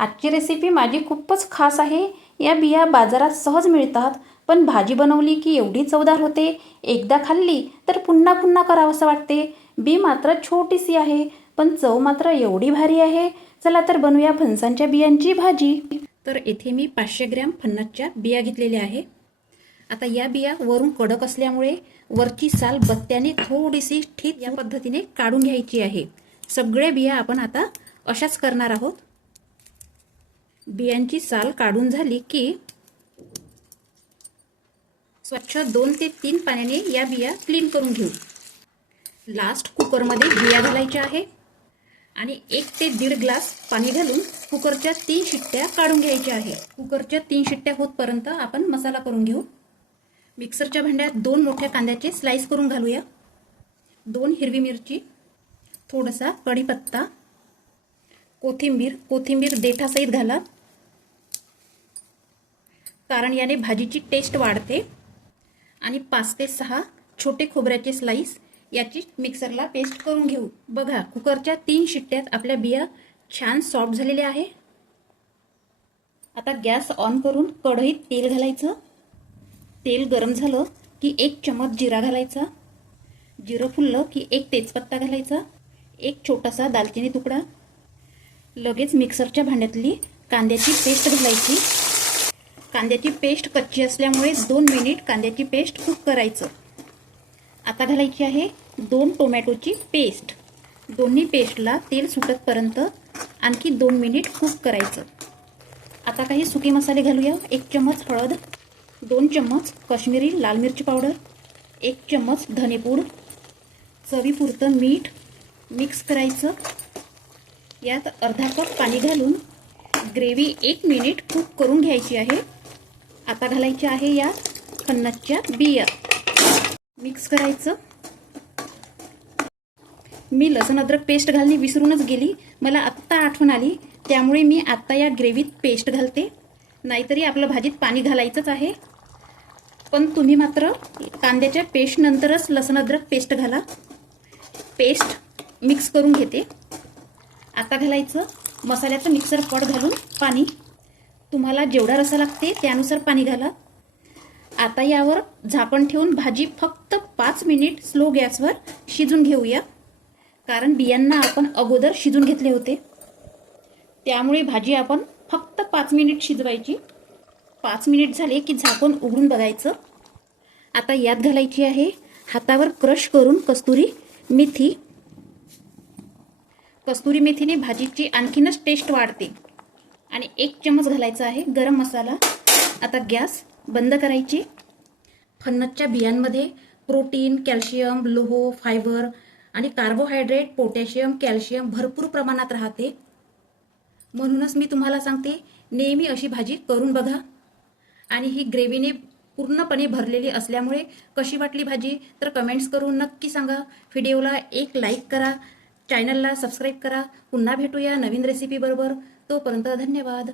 आजची रेसिपी माझी खूपच खास आहे। या बिया बाजारात सहज मिळतात, पण भाजी बनवली की एवढी चवदार होते, एकदा खाल्ली तर पुन्हा पुन्हा करावंसं वाटते। बी मात्र छोटीशी आहे, पण चव मात्र एवढी भारी आहे। चला तर बनवूया फणसांच्या बियांची भाजी। तर येथे मी 500 ग्रॅम फणसाच्या बिया घेतलेल्या आहे। आता या बिया वरून कडक असल्यामुळे वरची साल बत्त्याने थोडीशी ठीक या पद्धतीने काढून घ्यायची आहे। सगळे बिया आपण आता अशाच करणार आहोत। बियांची साल काढून झाली की स्वच्छ 2 ते 3 पाण्याने या बिया क्लीन करून घेऊ। लास्ट कुकरमध्ये बिया घालायच्या आहे आणि 1 ते 1.5 ग्लास पाणी घालून कुकरच्या 3 शिट्ट्या काढून घ्यायच्या आहे। कुकरच्या 3 शिट्ट्या होतपर्यंत आपण मसाला करून घेऊ। मिक्सरच्या भांड्यात 2 मोठ्या कांद्याचे स्लाइस करून घालूया। 2 हिरवी मिरची, थोडासा कढीपत्ता, कोथिंबीर देठासहित घाला, कारण याने भाजीची टेस्ट वाढते। आणि 5 ते 6 छोटे खोबऱ्याचे स्लाइस याची मिक्सरला पेस्ट करून घेऊ। बघा, कुकरच्या 3 शिट्ट्यात आपल्या बिया छान सॉफ्ट झालेल्या आहे। आता गॅस ऑन करून कढईत तेल घालायचं। तेल गरम झालं की 1 चमच जिरा घालायचा। जिरं फुललं की 1 तेजपत्ता घालायचा, 1 छोटासा दालचिनी तुकडा। लगेच मिक्सरच्या भांड्यातली कांद्याची पेस्ट घालायची। कांद्याची पेस्ट कच्ची असल्यामुळे 2 मिनिट कांद्याची पेस्ट कुक करायचं। आता घालायची आहे 2 टोमॅटोची पेस्ट। दोन्ही पेस्टला तेल सुटतपर्यंत आणखी 2 मिनिट कुक करायचं। आता काही सुके मसाले घालूया। 1 चमच हळद, 2 चम्मच काश्मीरी लाल मिरची पावडर, 1 चम्मच धनेपूड, चवीपुरतं मीठ मिक्स करायचं। यात अर्धा कप पाणी घालून ग्रेव्ही 1 मिनिट कुक करून घ्यायची आहे। आता घालायची आहे या फणसाच्या बिया, मिक्स करायचं। मी लसूण अद्रक पेस्ट घालणे विसरूनच गेली, मला आत्ता आठवण आली, त्यामुळे मी आत्ता या ग्रेव्हीत पेस्ट घालते। नाहीतरी आपलं भाजीत पाणी घालायचंच आहे, पण तुम्ही मात्र कांद्याच्या पेस्ट नंतरच लसूण अद्रक पेस्ट घाला। पेस्ट मिक्स करून घेते। आता घालायचं मसाल्याचं मिक्सर पॉट घालून पाणी। तुम्हाला जेवढा रसा लागते त्यानुसार पाणी घाला। आता यावर झाकण ठेवून भाजी फक्त 5 मिनिट स्लो गॅसवर शिजून घेऊया, कारण बियांना आपण अगोदर शिजून घेतले होते, त्यामुळे भाजी आपण फक्त 5 मिनिट शिजवायची। 5 मिनिट झाले की झाकण उघडून बघायचं। आता यात घालायची आहे हातावर क्रश करून कस्तुरी मेथी। कस्तुरी मेथीने भाजीची आणखीनच टेस्ट वाढते। आणि 1 चमच घालायचा आहे गरम मसाला। आता गॅस बंद करायची। फणसाच्या बियांमध्ये प्रोटीन, कॅल्शियम, लोह, फायबर आणि कार्बोहायड्रेट, पोटॅशियम, कॅल्शियम भरपूर प्रमाणात राहते। म्हणूनच मी तुम्हाला सांगते, नेहमी अशी भाजी करून बघा। आणि ही ग्रेव्हीने पूर्णपणे भरलेली असल्यामुळे कशी वाटली भाजी तर कमेंट्स करून नक्की सांगा। व्हिडिओला एक लाईक करा, चॅनलला सबस्क्राईब करा। पुन्हा भेटूया नवीन रेसिपी बरोबर। तोपर्यंत धन्यवाद।